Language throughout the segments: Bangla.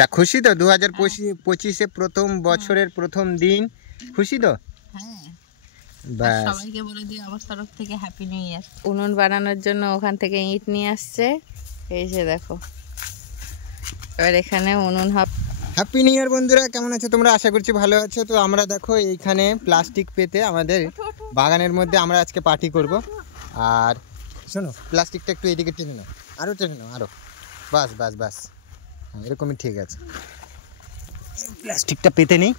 যা খুশি তো 2025-এ প্রথম বছরের প্রথম দিন, খুশি তো? হ্যাঁ, বাস, সবাইকে বলে দিই আমার তরফ থেকে হ্যাপি নিউ ইয়ার। উনুন বানানোর জন্য ওখান থেকে ইট নিয়ে আসছে, এই যে দেখো। এবার এখানে উনুন হবে। হ্যাপি নিউ ইয়ার বন্ধুরা, কেমন আছো তোমরা? আশা করছি ভালো আছো। তো আমরা দেখো এইখানে প্লাস্টিক পেতে আমাদের বাগানের মধ্যে আমরা আজকে পার্টি করব। আর শোনো, প্লাস্টিকটা একটু এদিকে টেনে নাও, আরও টেনে নাও, আরও। বাস বাস বাস, হ্যাঁ এরকমই ঠিক আছে। প্লাস্টিকটা পেতে নেই,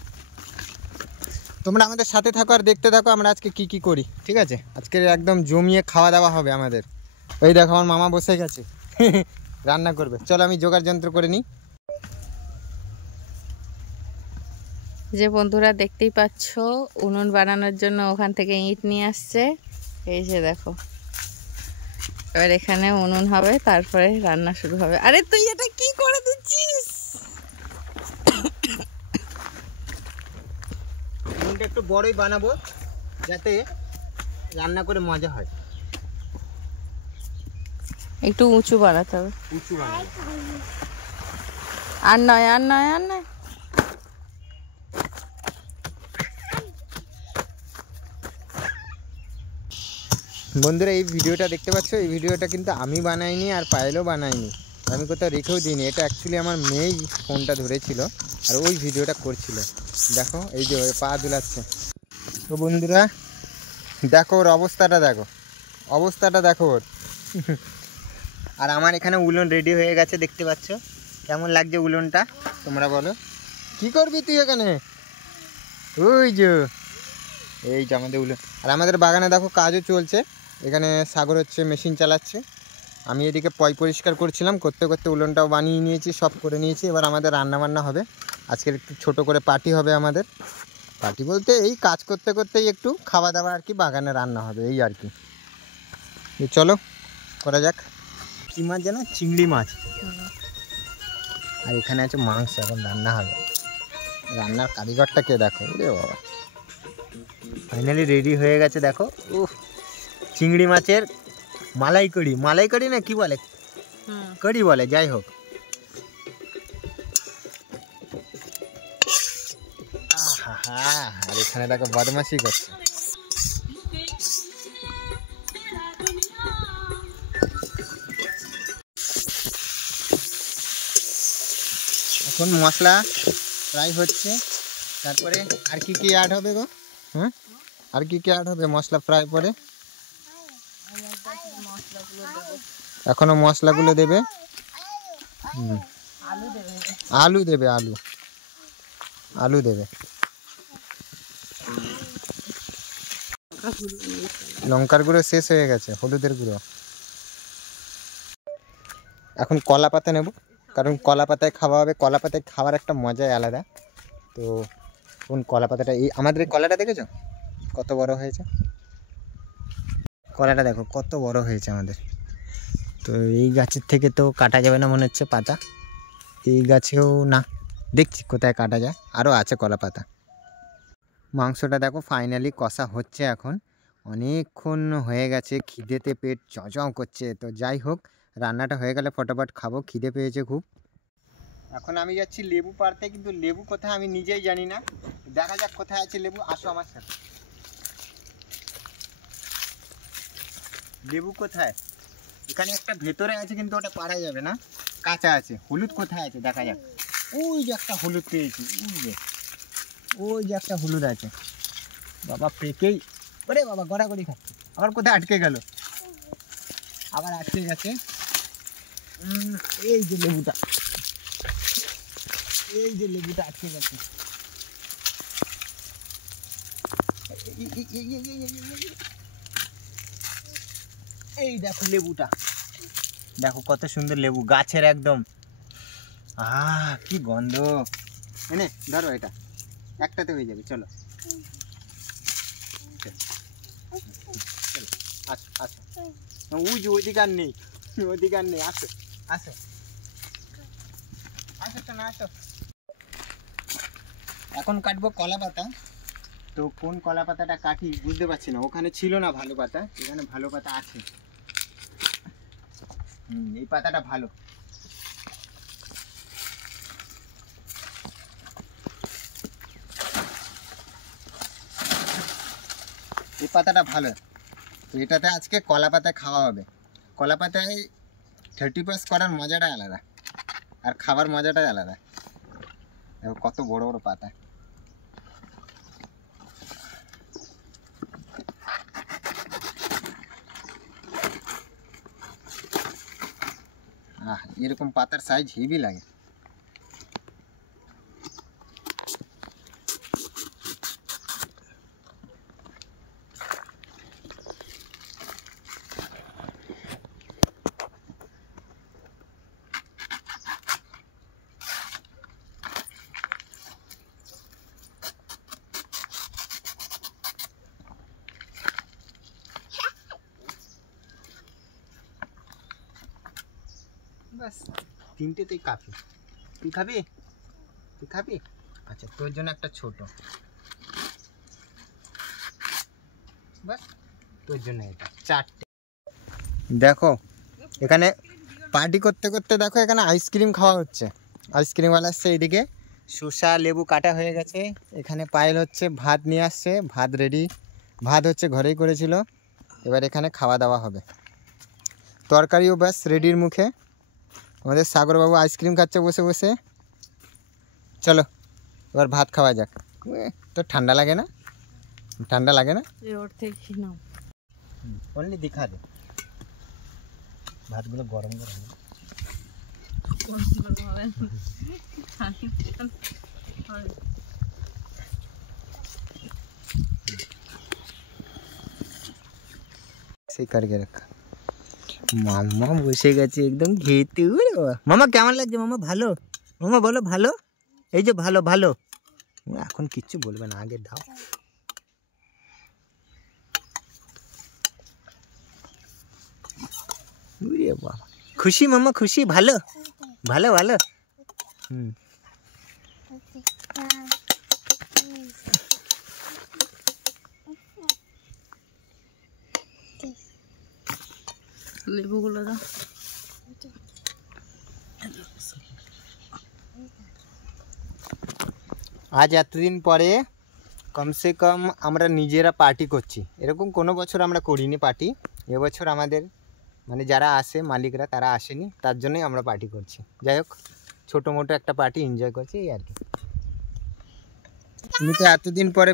তোমরা আমাদের সাথে থাকো আর দেখতে থাকো আমরা আজকে কি কি করি, ঠিক আছে? আজকে একদম জমিয়ে খাওয়া দাওয়া হবে আমাদের। ওই দেখো আমার মামা বসে গেছে রান্না করবে। চলো আমি জোগাড় যন্ত্র করে নিই। যে বন্ধুরা দেখতেই পাচ্ছ, উনুন বানানোর জন্য ওখান থেকে ইট নিয়ে আসছে, এই যে দেখো। এবার এখানে উনুন হবে, তারপরে রান্না শুরু হবে। আরে তুই এটা কি করে দিচ্ছিস? উনুনটা একটু বড়ই বানাবো যাতে রান্না করে মজা হয়। একটু উঁচু বানাতে হবে। উঁচু বানাবো। আর নয় আর নয় আর নয়। বন্ধুরা এই ভিডিওটা দেখতে পাচ্ছ, এই ভিডিওটা কিন্তু আমি বানাইনি আর পায়েলও বানাইনি, আমি কোথাও রেখেও দিইনি। এটা অ্যাকচুয়ালি আমার মেয়েই ফোনটা ধরেছিল আর ওই ভিডিওটা করছিল। দেখো এই যে পা দুলাচ্ছে। তো বন্ধুরা দেখো ওর অবস্থাটা, দেখো অবস্থাটা দেখো ওর আর আমার এখানে উলন রেডি হয়ে গেছে, দেখতে পাচ্ছ। কেমন লাগছে উলনটা তোমরা বলো? কি করবি তুই এখানে? ওই যে এই যে আমাদের উলন। আর আমাদের বাগানে দেখো কাজও চলছে, এখানে সাগর হচ্ছে, মেশিন চালাচ্ছে। আমি এদিকে পয় পরিষ্কার করছিলাম, করতে করতে উলনটাও বানিয়ে নিয়েছি, সব করে নিয়েছি। এবার আমাদের রান্নাবান্না হবে আজকের, একটু ছোটো করে পার্টি হবে আমাদের। পার্টি বলতে এই কাজ করতে করতেই একটু খাওয়া দাওয়া আর কি, বাগানে রান্না হবে এই আর কি। চলো করা যাক। কী মাছ যেন? চিংড়ি মাছ। আর এখানে আছে মাংস, এখন রান্না হবে। রান্নার কারিগরটা কে দেখো, রে বাবা। ফাইনালি রেডি হয়ে গেছে দেখো। চিংড়ি মাছের মালাইকারি, মালাইকারি না কি বলে, কারি বলে, যাই হোক। আর এখানে দেখো বদমাশি করছে। এখন মশলা ফ্রাই হচ্ছে, তারপরে আর কি কি অ্যাড হবে গো? হ্যাঁ, আর কি কি অ্যাড হবে মশলা ফ্রাই পরে? এখনো মশলাগুলো দেবে। আলু দেবে, আলু আলু দেবে, লঙ্কার গুঁড়ো শেষ হয়ে গেছে, হলুদের গুঁড়ো। এখন কলা পাতা নেব, কারণ কলা পাতায় খাওয়া হবে। কলা পাতায় খাওয়ার একটা মজাই আলাদা। তো কোন কলা পাতাটা, এই আমাদের এই কলাটা দেখেছো কত বড় হয়েছে? কলাটা দেখো কত বড় হয়েছে আমাদের। তো এই গাছের থেকে তো কাটা যাবে না মনে হচ্ছে পাতা, এই গাছেও না, দেখছি কোথায় কাটা যায়। আরও আছে কলা পাতা। মাংসটা দেখো ফাইনালি কষা হচ্ছে এখন, অনেকক্ষণ হয়ে গেছে, খিদেতে পেট চঁচঁ করছে। তো যাই হোক, রান্নাটা হয়ে গেলে ফটাফট খাবো, খিদে পেয়েছে খুব। এখন আমি যাচ্ছি লেবু পাড়তে, কিন্তু লেবু কোথায় আমি নিজেই জানি না। দেখা যাক কোথায় আছে লেবু। আসো আমার সাথে। লেবু কোথায়? এখানে একটা ভেতরে আছে, কিন্তু ওটা পারা যাবে না, কাঁচা আছে। হলুদ কোথায় আছে দেখা যাক। ওই যে একটা হলুদ পেয়েছি, ওই যে একটা হলুদ আছে। বাবা পেকেই, ওরে বাবা গড়াগড়ি খাচ্ছে। আবার কোথায় আটকে গেল, আবার আটকে গেছে। এই যে লেবুটা, এই যে লেবুটা আটকে গেছে। এই দেখো লেবুটা, দেখো কত সুন্দর লেবু, গাছের একদম। কি গন্ধ। এনে ধরো, এটা একটাতে হয়ে যাবে। চলো আসো আসো, ওই যে ওইদিকে আর নেই, ওইদিকে আর নেই। আসো আসো আসো তো না, আসো। এখন কাটবো কলা পাতা। তো কোন কলা পাতাটা কাটি বুঝতে পারছি না, ওখানে ছিল না ভালো পাতা, এখানে ভালো পাতা আছে। এই পাতাটা ভালো। এই পাতাটা ভালো। তো এটাতে আজকে কলা পাতায় খাওয়া হবে। কলা পাতায় 30 করার মজাটাই আলাদা, আর খাবার মজাটাই আলাদা। দেখো কত বড় বড় পাতা। এরকম পাতার সাইজ হেভি লাগে। বাস 3টেতেই কাফি। তুই খাবি? তুই খাবি? আচ্ছা, তোর জন্য একটা ছোট। বাস তোর জন্য এটা 4টে। দেখো এখানে পার্টি করতে করতে দেখো এখানে আইসক্রিম খাওয়া হচ্ছে। আইসক্রিমওয়ালা আসছে এইদিকে। শসা লেবু কাটা হয়ে গেছে। এখানে পায়েল হচ্ছে ভাত নিয়ে আসছে, ভাত রেডি। ভাত হচ্ছে ঘরেই করেছিল। এবার এখানে খাওয়া দাওয়া হবে। তরকারিও ব্যাস রেডির মুখে। আমাদের সাগরবাবু আইসক্রিম খাচ্ছে বসে বসে। চলো এবার ভাত খাওয়া যাক। তো ঠান্ডা লাগে না? ঠান্ডা লাগে না? অনলি দিখা দে ভাতগুলো গরম গরম। সেই কারকে রাখা। মাম্মা বসে গেছে একদম খেতে। মামা কেমন লাগছে? মামা ভালো? মামা বলো ভালো? এই যে ভালো ভালো। এখন কিচ্ছু বলবে না, আগে দাও। বাবা খুশি মামা? খুশি? ভালো ভালো ভালো। লেবুগুলো দাও। আজ এতদিন পরে কমসে কম আমরা নিজেরা পার্টি করছি। এরকম কোনো বছর আমরা করিনি পার্টি। এবছর আমাদের মানে যারা আসে মালিকরা তারা আসেনি, তার জন্যই আমরা পার্টি করছি। যাই হোক ছোটো মোটো একটা পার্টি এনজয় করছি এই আর কি। তুমি তো এতদিন পরে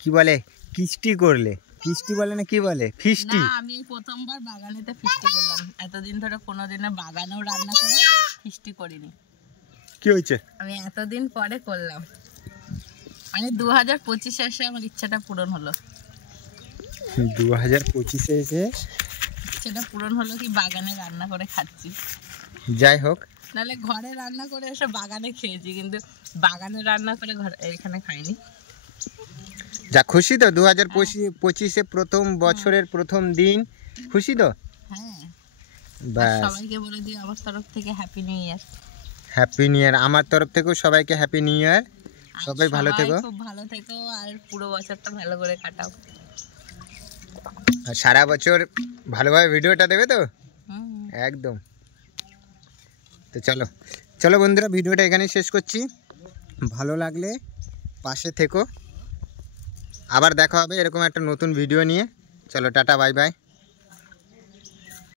কি বলে কিস্টি করলে। কিস্টি বলে না কি বলে? ফিস্টি। না, আমি প্রথমবার বাগানেতে ফিস্টি করলাম। এতদিন ধরে কোনোদিনও বাগানেও রান্না করে ফিস্টি করিনি। কি হয়েছে? আমি এতদিন পরে করলাম। মানে 2025 এসে আমার ইচ্ছাটা পূরণ হলো। 2025 এসে ইচ্ছাটা পূরণ হলো কি বাগানে রান্না করে খাচ্ছি। যাই হোক, নাহলে ঘরে রান্না করে এসে বাগানে খেয়েছি, কিন্তু বাগানে রান্না করে ঘরে এখানে খাইনি। যা খুশি তো? 2025 প্রথম বছরের প্রথম দিন খুশি তো? হ্যাঁ, ব্যাস। সবাইকে বলে দিই আমার তরফ থেকে happy new year. Happy new year. আমার তরফ থেকেও সবাইকে হ্যাপি নিউ ইয়ার। সবাই ভালো থেকো। খুব ভালো থেকো আর পুরো বছরটা ভালো করে কাটাও। আর সারা বছর ভালোভাবে ভিডিওটা দেবে তো? একদম। তো চলো চলো বন্ধুরা, ভিডিওটা এখানেই শেষ করছি। ভালো লাগলে পাশে থেকো। আবার দেখা হবে এরকম একটা নতুন ভিডিও নিয়ে। চলো টাটা, বাই বাই।